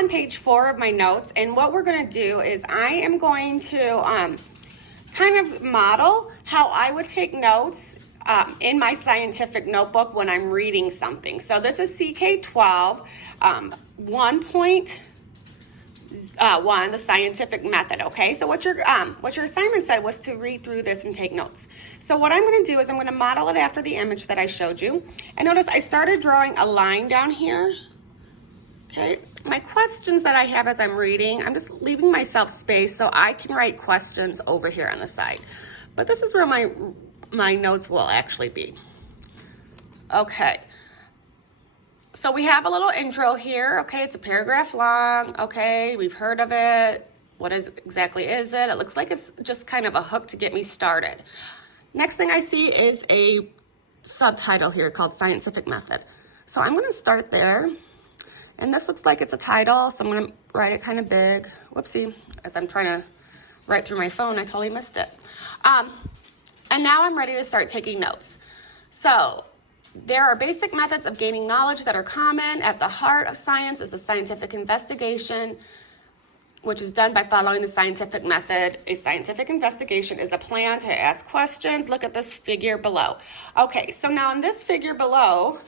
on page 4 of my notes, and what we're going to do is I am going to kind of model how I would take notes in my scientific notebook when I'm reading something. So this is CK12 1.1, the scientific method, okay? So what your assignment said was to read through this and take notes. So what I'm going to do is I'm going to model it after the image that I showed you. And notice I started drawing a line down here. Okay, my questions that I have as I'm reading, I'm just leaving myself space so I can write questions over here on the side. But this is where my notes will actually be. Okay, so we have a little intro here. Okay, it's a paragraph long. Okay, we've heard of it. What exactly is it? It looks like it's just kind of a hook to get me started. Next thing I see is a subtitle here called Scientific Method. So I'm going to start there. And this looks like it's a title, so I'm going to write it kind of big. Whoopsie, as I'm trying to write through my phone, I totally missed it. And now I'm ready to start taking notes. So there are basic methods of gaining knowledge that are common. At the heart of science is the scientific investigation, which is done by following the scientific method. A scientific investigation is a plan to ask questions. Look at this figure below. Okay, so now in this figure below,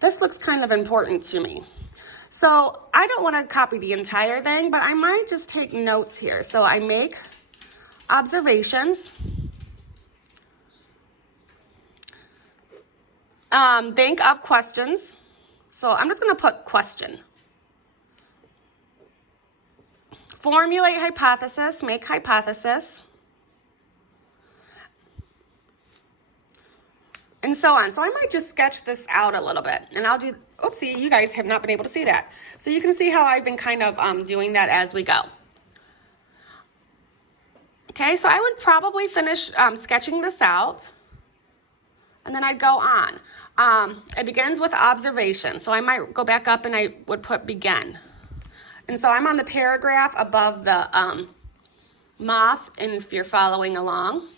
this looks kind of important to me. So I don't want to copy the entire thing, but I might just take notes here. So I make observations. Think of questions. So I'm just going to put question. Formulate hypothesis, make hypothesis. And so on. So I might just sketch this out a little bit. And I'll do, oopsie, you guys have not been able to see that. So you can see how I've been kind of doing that as we go. Okay, so I would probably finish sketching this out. And then I'd go on. It begins with observation. So I might go back up and I would put begin. And so I'm on the paragraph above the moth, and if you're following along.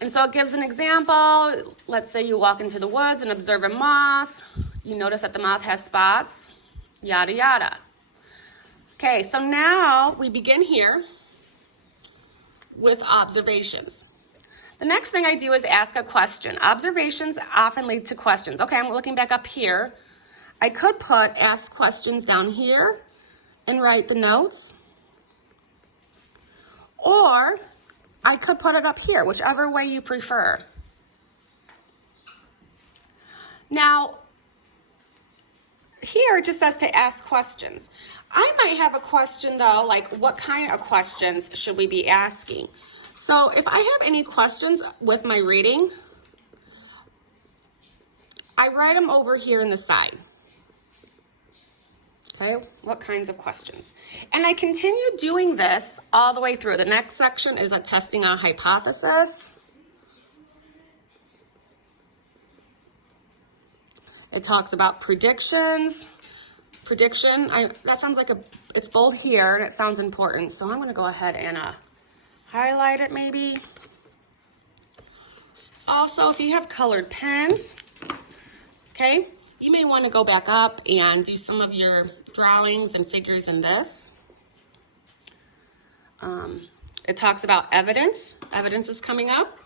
And so it gives an example. Let's say you walk into the woods and observe a moth. You notice that the moth has spots, yada, yada. Okay, so now we begin here with observations. The next thing I do is ask a question. Observations often lead to questions. Okay, I'm looking back up here. I could put ask questions down here and write the notes. Or I could put it up here, whichever way you prefer. Now, here it just says to ask questions. I might have a question though, like what kind of questions should we be asking? So if I have any questions with my reading, I write them over here in the side. Okay, what kinds of questions? And I continue doing this all the way through. The next section is a testing a hypothesis. It talks about predictions. Prediction, that sounds like it's bold here and it sounds important. So I'm gonna go ahead and highlight it maybe. Also, if you have colored pens, okay, you may want to go back up and do some of your drawings and figures in this. It talks about evidence. Evidence is coming up.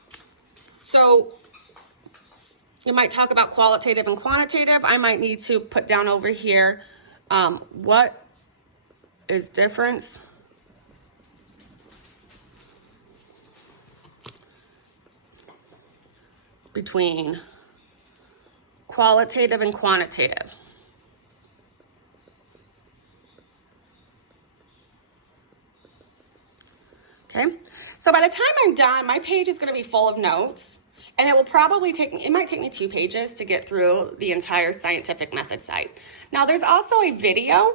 So you might talk about qualitative and quantitative. I might need to put down over here what is difference between qualitative and quantitative. Okay, so by the time I'm done, my page is going to be full of notes, and it will probably it might take me 2 pages to get through the entire scientific method site. Now, there's also a video.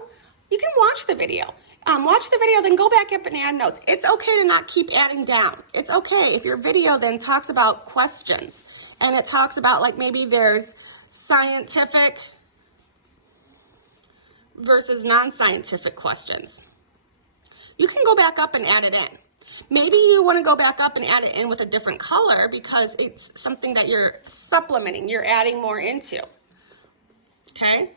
You can watch the video. Watch the video, then go back up and add notes. It's okay to not keep adding down. It's okay if your video then talks about questions, and it talks about like maybe there's scientific versus non-scientific questions. You can go back up and add it in. Maybe you want to go back up and add it in with a different color because it's something that you're supplementing, you're adding more into. Okay?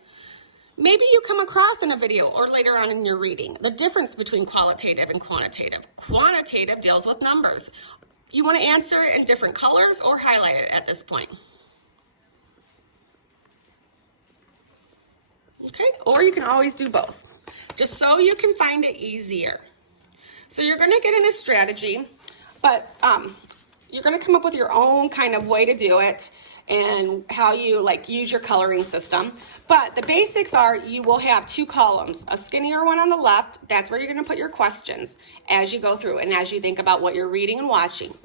Maybe you come across in a video or later on in your reading the difference between qualitative and quantitative. Quantitative deals with numbers. You want to answer it in different colors or highlight it at this point. Okay, or you can always do both, just so you can find it easier. So you're going to get in a strategy, but you're going to come up with your own kind of way to do it and how you like use your coloring system. But the basics are you will have two columns, a skinnier one on the left. That's where you're going to put your questions as you go through and as you think about what you're reading and watching.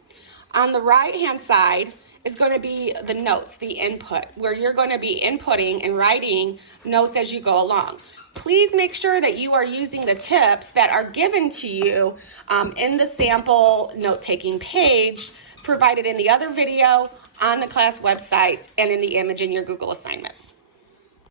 On the right hand side is going to be the notes, the input, where you're going to be inputting and writing notes as you go along. Please make sure that you are using the tips that are given to you in the sample note-taking page provided in the other video, on the class website, and in the image in your Google assignment.